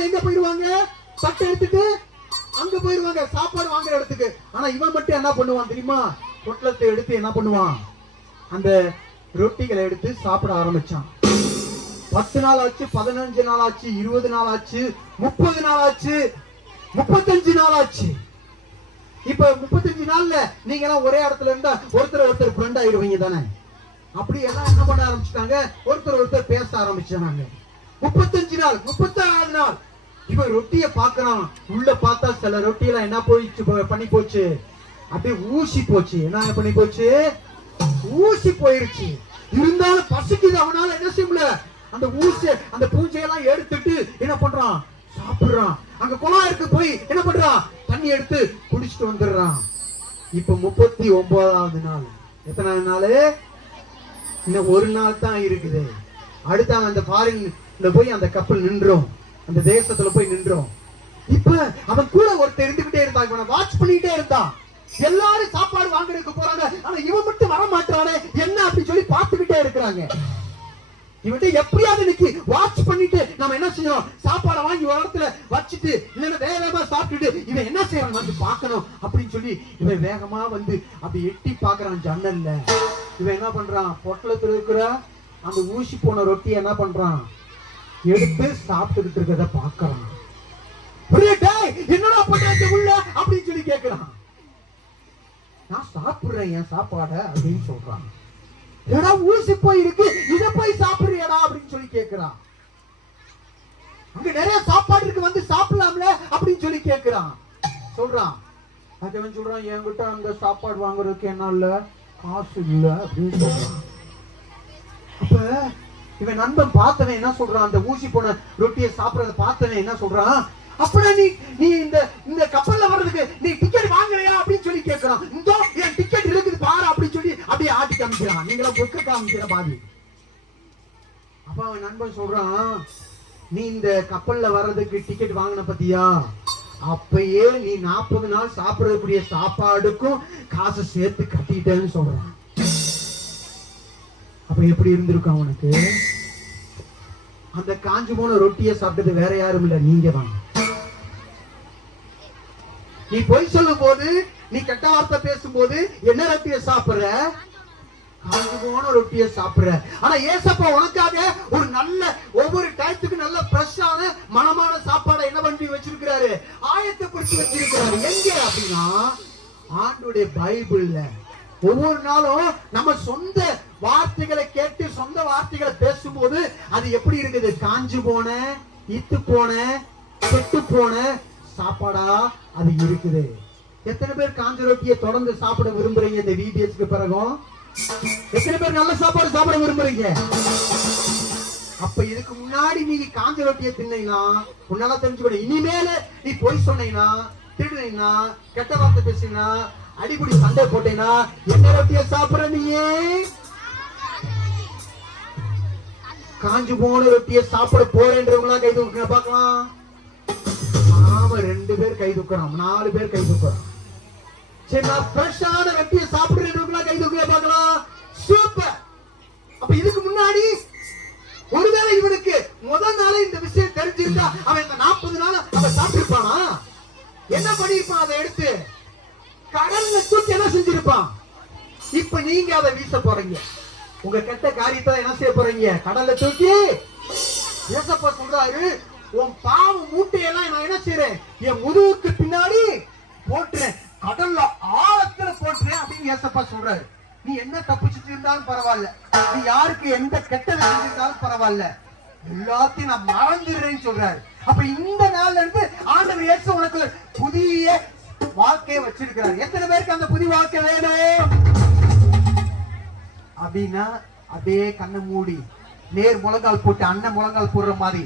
எல்லாரும் எங்க போயிருவாங்க? தட்டை எடுத்துட்டு அங்க போயிருவாங்க, சாப்பாடு வாங்குற இடத்துக்கு. ஆனா இவன் மட்டும் என்ன பண்ணுவான் தெரியுமா? பொட்டலத்தை எடுத்து என்ன பண்ணுவான்? அந்த ரொட்டிகளை எடுத்து சாப்பிட ஆரம்பிச்சான். 10 நாள் ஆச்சு, 15 நாள் ஆச்சு, 20 நாள் ஆச்சு, 30 நாள் ஆச்சு, 35 நாள் ஆச்சு. இப்ப 35 நாள்ல நீங்க எல்லாம் ஒரே இடத்துல இருந்தா ஒருத்தர் ஃப்ரெண்ட் ஆயிடுவீங்க தானே? அப்படி எல்லாம் என்ன பண்ண ஆரம்பிச்சுட்டாங்க? ஒருத்தர் பேச ஆரம்பிச்சாங்க. 35 நாள், 36 நாள் இவன் ரொட்டிய பாக்குறான். உள்ள பார்த்தா சில ரொட்டியெல்லாம் என்ன பண்ணி போச்சு? அப்படியே ஊசி போச்சு. என்ன பண்ணி போச்சு? ஊசி போயிருச்சு. இருந்தாலும் பசிக்குது, அவனால என்ன செய்ய முடியல. அந்த ஊசி, அந்த பூஞ்சையெல்லாம் எடுத்துட்டு என்ன பண்றான்? சாப்பிடுறான். அங்க குழாயிற்கு போய் என்ன பண்றான்? தண்ணி எடுத்து குடிச்சிட்டு வந்துடுறான். இப்ப 39வது நாள். எத்தனாவது நாள்? இன்னும் ஒரு நாள் தான் இருக்குது. அடுத்த அந்த ஃபாரின்ல போய் அந்த கப்பல் நின்றோம், அந்த தேசத்துல போய் நின்றோம். இப்ப அவன் கூட ஒருத்தர் இருந்துகிட்டே இருந்தான், இவனை வாட்ச் பண்ணிட்டே இருந்தான். எல்லாரும் சாப்பாடு வாங்குறதுக்கு போறாங்க, ஆனா இவன் மட்டும் வர மாட்டானே என்ன அப்படின்னு சொல்லி பார்த்துக்கிட்டே இருக்கிறாங்க. இவன்ட்ட எப்படியாவது இன்னைக்கு வாட்ச் பண்ணிட்டு நம்ம என்ன செய்யணும்? சாப்பாடை வாங்கி ஒரு இடத்துல வச்சுட்டு இல்லைன்னா வேகமா சாப்பிட்டுட்டு இவன் என்ன செய்யறான் வந்து பார்க்கணும் அப்படின்னு சொல்லி இவன் வேகமா வந்து அப்படி எட்டி பாக்குறான் ஜன்னல்ல. இவன் என்ன பண்றான்? பொட்டலத்துல இருக்கிற அந்த ஊசி போன ரொட்டி என்ன பண்றான்? எடுத்து சாப்பிட்டுக்கிட்டு இருக்கிறத பாக்குறான். என்னடா பண்ற உள்ள அப்படின்னு சொல்லி கேட்கிறான். நான் சாப்பிடுறேன் என் சாப்பாட அப்படின்னு சொல்றான். ஏடா ஊசி போய் இருக்கு, இத போய் சாப்பிடுறியடா அப்படின்னு சொல்லி கேட்கிறான். அங்க நிறைய சாப்பாடு இருக்கு, வந்து சாப்பிடலாம்ல அப்படின்னு சொல்லி கேட்கிறான். சொல்றான். அவன் சொல்றான், என்கிட்ட அந்த சாப்பாடு வாங்குறதுக்கு என்ன இல்ல, காசு இல்ல அப்படின்னு சொல்றான். அப்ப இவன் நண்பன் பார்த்தவன் என்ன சொல்றான்? அந்த ஊசி போன ரொட்டியை சாப்பிடறத பார்த்தவன் என்ன சொல்றான்? அப்படின்னா நீ இந்த கப்பல்ல வர்றதுக்கு நீ டிக்கெட் வாங்குறியா அப்படின்னு சொல்லி கேட்கிறான். இந்த என் டிக்கெட் இருக்குது பாரு அப்படின்னு சொல்லி அப்படியே ஆட்டி காமிக்கிறான். நீங்களா பொக்க காமிக்கிற பாதி. அப்ப அவன் நண்பன் சொல்றான், நீ இந்த கப்பல்ல வர்றதுக்கு டிக்கெட் வாங்கின பத்தியா? அப்பயே நீ 40 நாள் சாப்பிடக்கூடிய சாப்பாடுக்கும் காசை சேர்த்து கட்டிட்டேன்னு சொல்றான். அப்ப எப்படி இருந்திருக்கும் அவனுக்கு? அந்த காஞ்சு போன ரொட்டியை சாப்பிட்டது வேற யாரும் இல்ல, நீங்க தான். நீ பொய் சொல்லும் போது, நீ கெட்ட வார்த்தை பேசும்போது என்ன ரொட்டியை சாப்பிடுற? காஞ்சு போன ரொட்டியை சாப்பிடுற. ஆனா ஏசப்பா உனக்காக ஒரு நல்ல ஒவ்வொரு டயத்துக்கு நல்ல ஃப்ரெஷ்ஷான மனமான சாப்பாடை என்ன பண்ணி வச்சிருக்கிறாரு? ஆயத்தப்படுத்தி வச்சிருக்கிறாரு. எங்க அப்படின்னா ஆண்டவருடைய பைபிள்ல. ஒவ்வொரு நாளும் நம்ம சொந்த வார்த்தைகளை கேட்டு சொந்த வார்த்தைகளை பேசும்போது அது எப்படி இருக்குது? காஞ்சு போன, இத்து போன, கெட்டு போன சாப்பாடா அது இருக்குது. எத்தனை பேர் காஞ்ச ரொட்டியை தொடர்ந்து சாப்பிட விரும்புறீங்க? இந்த VBSக்கு பிறகும் எத்தனை பேர் நல்ல சாப்பாடு சாப்பிட விரும்புறீங்க? அப்ப இதுக்கு முன்னாடி நீ காஞ்ச ரொட்டியை தின்னா உன்னால தெரிஞ்சுக்கணும். இனிமேல நீ பொய் சொன்னீங்கன்னா, திருடுனீங்கன்னா, கெட்ட வார்த்தை பேசினா, அடிப்படி சண்டை போட்டேன்னா என்ன ரொட்டியை சாப்பிடுற? நீயே காஞ்சு போன ரொட்டியை சாப்பிட போறேன்றவங்களா கை தூக்க பார்க்கலாம். நாம 2 பேர் கை தூக்குறோம், 4 பேர் கை தூக்குறோம். சரி, நான் ஃப்ரெஷ்ஷான ரொட்டியை சாப்பிடுறேன்றவங்களா கை தூக்க பார்க்கலாம். சூப்பர். அப்ப இதுக்கு முன்னாடி ஒருவேளை இவனுக்கு முதல் நாளே இந்த விஷயம் தெரிஞ்சிருந்தா அவன் இந்த 40 நாள் அவன் சாப்பிட்டிருப்பானா? என்ன பண்ணிருப்பான்? அதை எடுத்து கடல்ல தூக்கி என்ன செஞ்சிருப்பான்? இப்ப நீங்க அதை வீச போறீங்க. உங்க கெட்ட காரியத்தை என்ன செய்ய போறீங்க? கடல்ல தூக்கி. ஏசப்பா சொல்றாரு, உன் பாவ மூட்டையெல்லாம் நான் என்ன செய்றேன்? என் முதுகுக்கு பின்னாடி போட்டுறேன், கடல்ல ஆழத்துல போட்டுறேன் அப்படின்னு ஏசப்பா சொல்றாரு. நீ என்ன தப்பிச்சுட்டு இருந்தாலும் பரவாயில்ல, நீ யாருக்கு எந்த கெட்டது செஞ்சிருந்தாலும் பரவாயில்ல, எல்லாத்தையும் நான் மறந்துடுறேன்னு சொல்றாரு. அப்ப இந்த நாள்ல இருந்து ஆண்டவர் இயேசு உனக்கு புதிய வாழ்க்கையை வச்சிருக்கிறார். எத்தனை பேருக்கு அந்த புதிய வாழ்க்கை வேணும் அப்படின்னா அதே கண்ணை மூடி நேர் முழங்கால் போட்டு அண்ணன் முழங்கால் போடுற மாதிரி